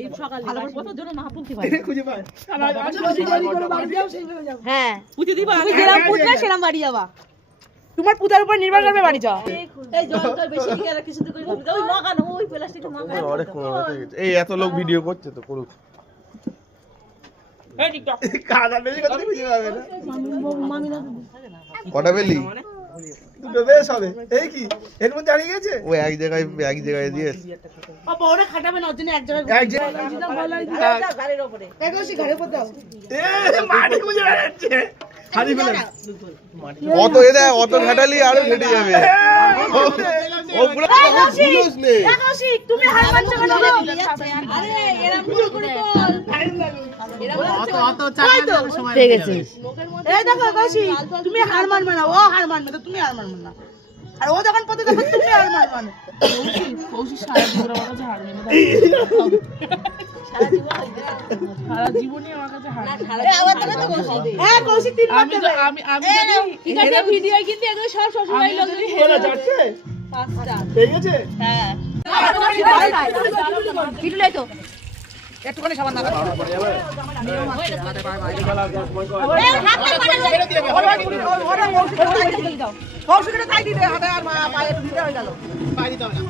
এই সকালে কতর জন্য না পুঁতি পাই খুঁজে পায় হ্যাঁ পুঁতি দিবা তুমি যেরকম পুঁতবে সেরকম বাড়ি যাবা তোমার পুতার উপর নির্ভর করবে বাড়ি যাওয়া। এই জলটা বেশি গেলে কিছু তো করে ওই মাখানো ওই প্লাস্টিকের মাখানো অনেক কমে গেছে। এই এত লোক ভিডিও করছে তো করুক। এই টিকটক কাদা বেশি কথা খুঁজে পাবে না মামি না কটা পেলি? দুটো বেশ হবে এই কি এর মধ্যে দাঁড়িয়ে গেছে ও এক জায়গায় দিয়ে ও বউরে খাটাবে না, ওর জন্য এক জায়গায় এক জায়গায় গাড়ির উপরে এগোছি ঘরে পড়তে হবে। মাটি খুঁজে বেড়াচ্ছে হারি ফেলে অত অত ঘাটালি আরো ঘেটে যাবে। ও পুরো বুঝোস নে। এগোছি তুমি হার মানছো কেন? আরে এরকম করে ঠিক আছে এই দেখো এগোছি তুমি হার মানবে না, ও হার মানবে তো তুমি হার মানবে না, আর ও যখন পড়তে তখন তুমি হার মানবে না। কৌশিক সারা জীবন আমার কাছে হারবে না, সারা জীবনই আমার কাছে হারবে। আবার তাহলে তো কৌশিক হ্যাঁ কৌশিক তিনবার দেবে। আমি যদি ঠিক আছে ভিডিও কিন্তু একদম সব শ্বশুরবাড়ির লোক যদি বলা যাচ্ছে পাঁচটা ঠিক আছে হ্যাঁ ভিডিও লাই তো একটুখানি সাবান লাগা কৌশিকটা তাই দিতে হাতে আর পায়ে একটু দিতে হয়ে গেল। পাই দিতে হবে না